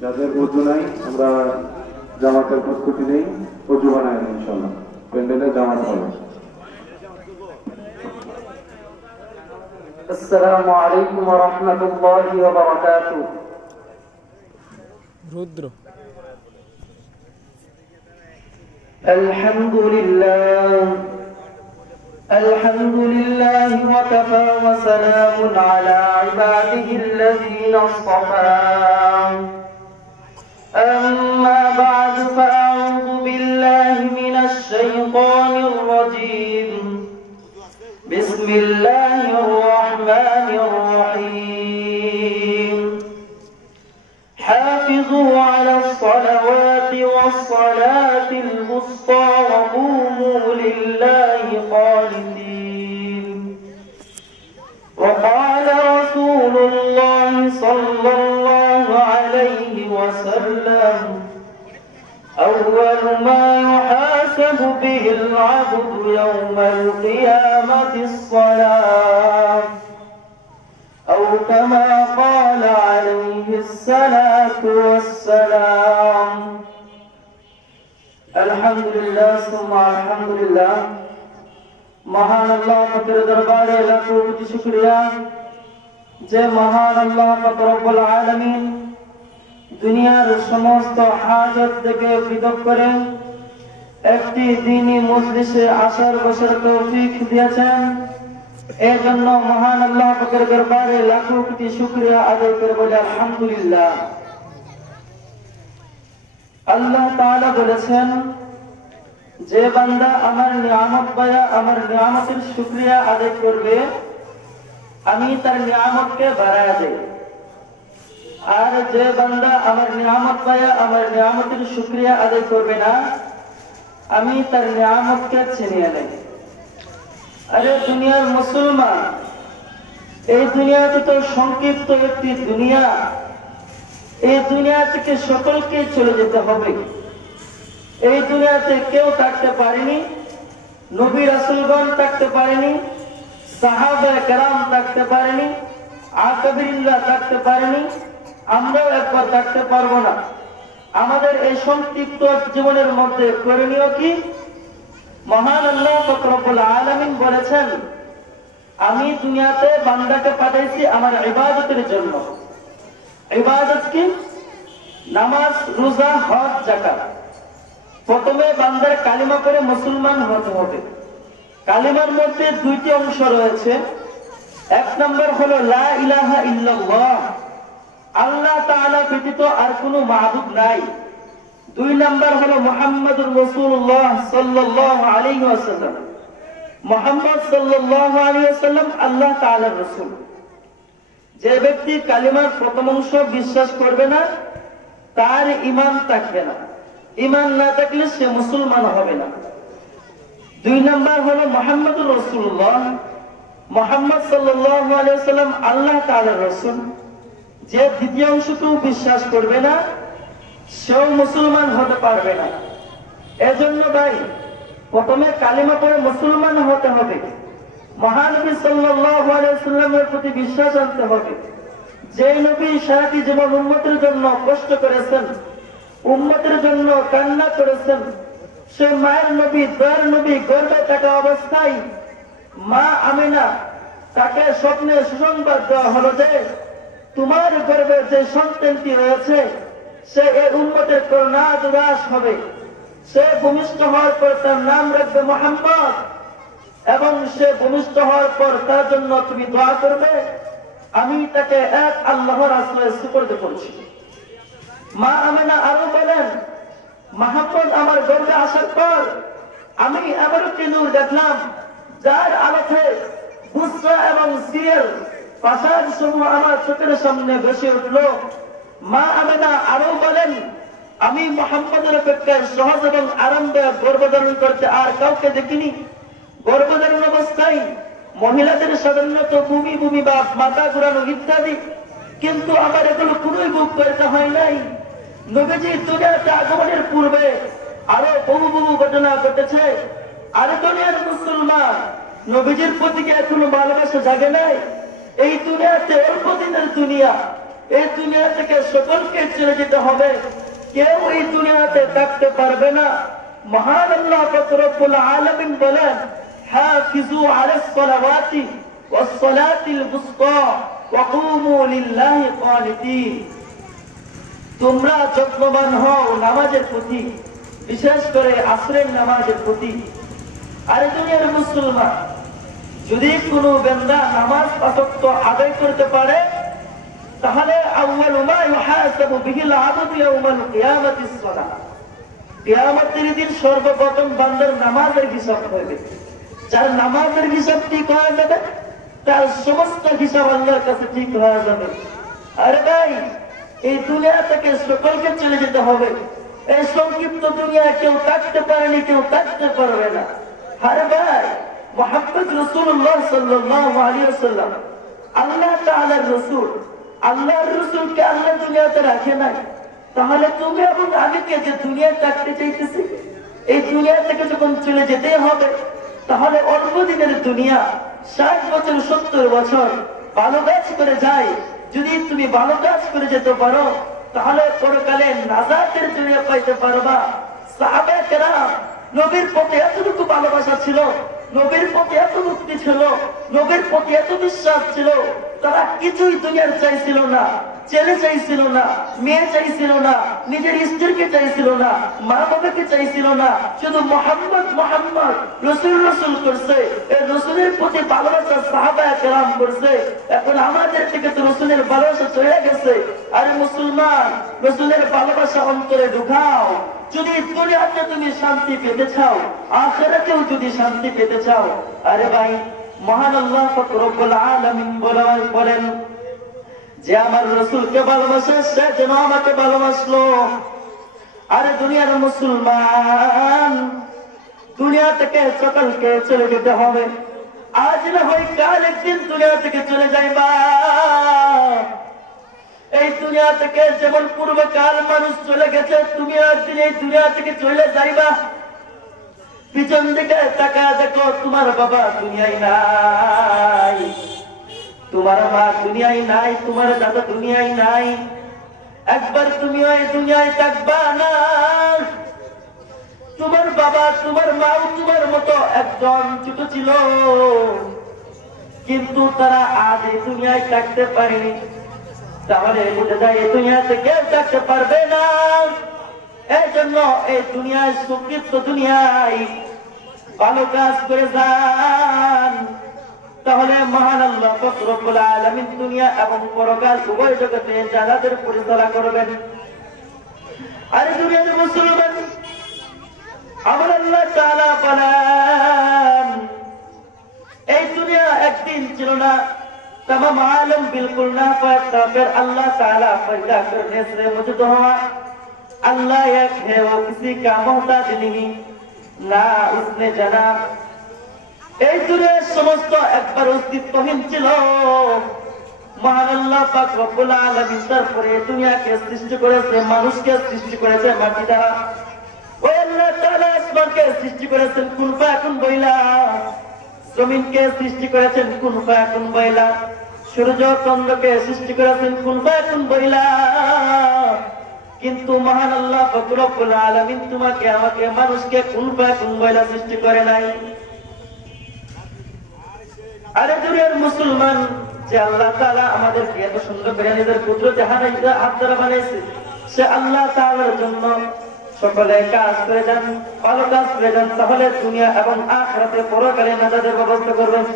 যাদের ওযু নাই আমরা জামাতের প্রস্তুতি নেই, ওযু বানাই ইনশাআল্লাহ, প্যান্ডেলে জামাত হবে। আসসালামু আলাইকুম ওয়া রাহমাতুল্লাহি ওয়া বারাকাতুহু। রুদ্র আলহামদুলিল্লাহ ওয়া কাফা ওয়া সালামুন আলা ইবাদিহিল্লাযীনা ইসতাফা। আম্মা বা'দু ফাআউযু বিল্লাহি মিনাশ শাইতানির রাজীম। বিসমিল্লাহির রাহমানির রহিম। হাফিযু আলাস সালাওয়াতি ওয়াস সালাতিল wusta ওয়া qumu লিল্লাহি قانتين। وقال رسول الله صلى الله عليه وسلم: أول ما يحاسب به العبد يوم القيامة الصلاة، أو كما قال عليه الصلاة والسلام। الحمد لله ثم الحمد لله। মহান আল্লাহ পাকের দরবারে লাখো কোটি শুকরিয়া যে মহান আল্লাহ পাক রব্বুল আলামিন দুনিয়ার সমস্ত হাজত থেকে পৃথক করে একটি দ্বীনি মজলিসে আসার বসার তৌফিক দিয়েছেন। এর জন্য মহান আল্লাহ পাকের দরবারে লাখো কোটি শুকরিয়া আদায় করে বলি আলহামদুলিল্লাহ। আল্লাহ তাআলা বলেছেন, যে বান্দা আমার নিয়ামত পায়া আমার নিয়ামতের শুকরিয়া আদায় করবে, আমি তার নিয়ামতকে বাড়ায়া দেই। আর যে বান্দা আমার নিয়ামত পায়া আমার নিয়ামতের শুকরিয়া আদায় করবে না, আমি তার নিয়ামতকে ছিনিয়ে নেই। আরে দুনিয়ার মুসলমান, এই দুনিয়াতে তো সংক্ষিপ্ত একটি দুনিয়া। এই দুনিয়া থেকে সকলকে চলে যেতে হবে। এই দুনিয়াতে কেউ থাকতে পারেনি, নবী রাসূলগণ থাকতে পারেনি, সাহাবায়ে কেরাম থাকতে পারেনি, আকাবিরিল্লাহ থাকতে পারেনি, আমরাও একবার থাকতে পারবো না। আমাদের এই সংক্ষিপ্ত জীবনের মধ্যে করণীয় কি? মহান আল্লাহ পাক রব্বুল আলামিন বলেছেন, আমি দুনিয়াতে বান্দাকে পাঠাইছি আমার ইবাদতের জন্য। ইবাদত কি? নামাজ, রোজা, হজ, যাকাত। প্রথমে বান্দার কালিমা করে মুসলমান হতে হবে। কালিমার মধ্যে দুইটি অংশ রয়েছে। এক নম্বর হলো লা ইলাহা ইল্লাল্লাহ, আল্লাহ তাআলা ব্যতীত আর কোনো মাবুদ নাই। দুই নম্বর হলো মুহাম্মাদুর রাসূলুল্লাহ সাল্লাল্লাহু আলাইহি ওয়াসাল্লাম। মুহাম্মদ সাল্লাল্লাহু আলাইহি ওয়াসাল্লাম আল্লাহ তাআলার রাসূল। যে ব্যক্তি কালিমার প্রথম অংশ বিশ্বাস করবে না, তার ঈমান থাকবে না। ঈমান না থাকলে সে মুসলমান হবে না। দুই নম্বর হলো মুহাম্মাদুর রাসূলুল্লাহ, মুহাম্মদ সাল্লাল্লাহু আলাইহি ওয়াসাল্লাম আল্লাহ তাআলার রাসূল। যে দ্বিতীয় অংশটুকু বিশ্বাস করবে না, সেও মুসলমান হতে পারবে না। এজন্য ভাই, প্রথমে কালিমা পড়ে মুসলমান হতে হবে। মহানবী সাল্লাল্লাহু আলাইহি ওয়াসাল্লামের প্রতি বিশ্বাস আনতে হবে। যে নবী সারাটি জীবন উম্মতের জন্য কষ্ট করেছেন, উম্মতের জন্য কান্না করেছেন, সে মায়ের নবী, দয়ার নবী, গর্ভে থাকা অবস্থায় মা আমিনা তাকে স্বপ্নে সুসংবাদ দেওয়া হলো যে তোমার গর্ভে যে সন্তানটি রয়েছে সে এই উম্মতের করুণাদ উদাস হবে। সে ভূমিষ্ঠ হওয়ার পর তার নাম রাখবে মুহাম্মদ, এবং সে ভূমিষ্ঠ হওয়ার পর তার জন্য তুমি দোয়া করবে। আমি তাকে এক আল্লাহর আশ্রয়ে সুপর্দ করছি। মা আমিনা আরো বলেন, মুহাম্মদ আমার গর্ভে আসার পর আমি এমন একটি নূর দেখলাম যার আলোতে বুসরা এবং সিরিয়াল প্রাসাদ সমূহ আমার চোখের সামনে ভেসে উঠল। মা আমিনা আরো বলেন, আমি মুহাম্মদের অপেক্ষায় সহজ এবং আরামদায়ক গর্ভধারণ করতে আর কাউকে দেখিনি। গর্ভধারণ অবস্থায় মহিলাদের সাধারণত ভূমি ভূমি বা মাথা ঘুরানো ইত্যাদি, কিন্তু আমার এগুলো কোনোই ভোগ করতে হয় নাই। নবীজি দুনিয়াতে আগমনের পূর্বে আরো বহু বহু ঘটনা ঘটেছে। আরে দুনিয়ার মুসলমান, নবীজির প্রতি কি এখনো ভালোবাসা জাগে নাই? এই দুনিয়াতে অল্প দিনের দুনিয়া, এই দুনিয়া থেকে সকলকে চলে যেতে হবে, কেউ এই দুনিয়াতে থাকতে পারবে না। মহান আল্লাহ পাক রব্বুল আলামিন বলেন, হাফিজু আলাস সালাওয়াতি ওয়াস সালাতিল বুসতা ওয়া কুমু লিল্লাহি কানিতিন। তোমরা যত্নবান হও নামাজের প্রতি, বিশেষ করে আসরের নামাজের প্রতি। আরে দুনিয়ার মুসলমান, যদি কোনো বান্দা নামাজ পাঁচওয়াক্ত আদায় করতে পারে, তাহলে আউয়ালু মা ইউহাসাবু বিহিল আবদু ইয়াউমাল কিয়ামাতিস সালাহ। কিয়ামতের দিন সর্বপ্রথম বান্দার নামাজের হিসাব হবে। যার নামাজের হিসাব ঠিক হয়ে যাবে, তার সমস্ত হিসাব আল্লাহর কাছে ঠিক হয়ে যাবে। আরে ভাই, এই দুনিয়া থেকে সকলকে চলে যেতে হবে। এই সংক্ষিপ্ত দুনিয়া কেউ থাকতে পারেনি, কেউ থাকতে পারবে না। আরে ভাই, মুহাম্মদ রাসূলুল্লাহ সাল্লাল্লাহু আলাইহি ওয়াসাল্লাম আল্লাহ তাআলার রাসূল। আল্লাহর রাসূলকে আল্লাহ দুনিয়াতে রাখে নাই, তাহলে তুমি এবং আমি কে যে দুনিয়ায় থাকতে চাইতেছি? এই দুনিয়া থেকে যখন চলে যেতে হবে, তাহলে অল্প দিনের দুনিয়া, 60 বছর 70 বছর ভালো কাজ করে যায়। যদি তুমি ভালো কাজ করে যেতে পারো, তাহলে পরকালে নাজাতের দুনিয়া পাইতে পারবা। সাহাবায়ে কেরাম নবীর প্রতি এতটুকু ভালোবাসা ছিল, নবীর প্রতি এত মুক্তি ছিল, নবীর প্রতি এত বিশ্বাস ছিল, তারা কিছুই দুনিয়ার চাইছিল না। ছেলে চাইছিল না, মেয়ে চাইছিল না, নিজের স্ত্রীকে চাইছিল না, মা বাবাকে চাইছিল না, শুধু মোহাম্মদ মোহাম্মদ রসুল রসুল করছে। এই রসুলের প্রতি ভালোবাসা সাহাবায়ে কেরাম করছে। এখন আমাদের থেকে তো রসুলের ভালোবাসা চলে গেছে। আরে মুসলমান, রসুলের ভালোবাসা অন্তরে ঢুকাও। যদি দুনিয়াতে তুমি শান্তি পেতে চাও, আখিরাতেও যদি শান্তি পেতে চাও, আরে ভাই, মহান আল্লাহ পাক রব্বুল আলামিন বলেন যে আমার রাসূলকে ভালোবাসে সে যেন আমাকে ভালোবাসলো। আরে দুনিয়ার মুসলমান, দুনিয়া থেকে সকলকে চলে যেতে হবে। আজ না হয় কাল একদিন দুনিয়া থেকে চলে যাইবা। এই দুনিয়া থেকে যেমন পূর্বকাল মানুষ চলে গেছে, তুমি একদিন এই দুনিয়া থেকে চলে যাইবা। পিছন দিকে তাকায় দেখো, তোমার বাবা দুনিয়ায় নাই, তোমার মা দুনিয়ায় নাই, তোমার দাদা দুনিয়ায় নাই। একবার তুমি ওই দুনিয়ায় থাকবা না। তোমার বাবা তোমার মাও তোমার মতো একজন ছোট ছিল, কিন্তু তারা আজ এই দুনিয়ায় থাকতে পারেনি। তাহলে বুঝে যায় এই দুনিয়াতে কেউ থাকতে পারবে না। এই জন্য এই দুনিয়ায় সংক্ষিপ্ত দুনিয়ায় ভালো কাজ করে যান, তাহলে মহান আল্লাহ পাক রব্বুল আলামিন দুনিয়া এবং পরকাল উভয় জগতে জান্নাতের পরিচালনা করবেন। আরে দুনিয়ার মুসলমান, আমার আল্লাহ তাআলা বলেন এই দুনিয়া একদিন ছিল না, तमाम आलम बिल्कुल ना पाता, फिर अल्लाह ताला पैदा करने से मौजूद हुआ। अल्लाह एक है, वो किसी का मोहताज नहीं, ना उसने जाना। এই দুনিয়ার সমস্ত একবার অস্তিত্বহীন ছিল, মহান আল্লাহ পাক রব্বুল আলামিন তারপরে দুনিয়াকে সৃষ্টি করেছে, মানুষকে সৃষ্টি করেছে মাটি দ্বারা। ওই আল্লাহ তাআলা আসমানকে সৃষ্টি করেছেন কুন ফায়াকুন বইলা, জমিনকে সৃষ্টি করেছেন কুন ফায়াকুন বইলা, সূর্য চন্দ্রকে সৃষ্টি করেছেন কুন ফায়াকুন বইলা। কিন্তু মহান আল্লাহ পাক রব্বুল আলামিন তোমাকে আমাকে মানুষকে কুন ফায়াকুন বইলা সৃষ্টি করে নাই। আরে দুনিয়ার মুসলমান, যে আল্লাহ তাআলা আমাদেরকে এত সুন্দর করে নিজের কুদরতে হাত দ্বারা বানাইছে, সে আল্লাহ তাআলার জন্য সকলে কাজ করে যান, ভালো কাজ করে যান, তাহলে দুনিয়া এবং আখিরাতে পরকালে নাজাতের ব্যবস্থা করবেন।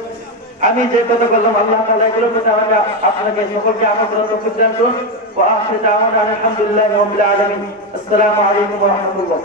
আমি যে কথা বললাম আল্লাহ তাআলা এগুলোর প্রতি আমাকে আপনাকে সকলকে আমল করার তৌফিক দান করুন। ওয়া আখিরু দাওয়ানা আলহামদুলিল্লাহি রাব্বিল আলামিন। আসসালামু আলাইকুম ওয়া রাহমাতুল্লাহ।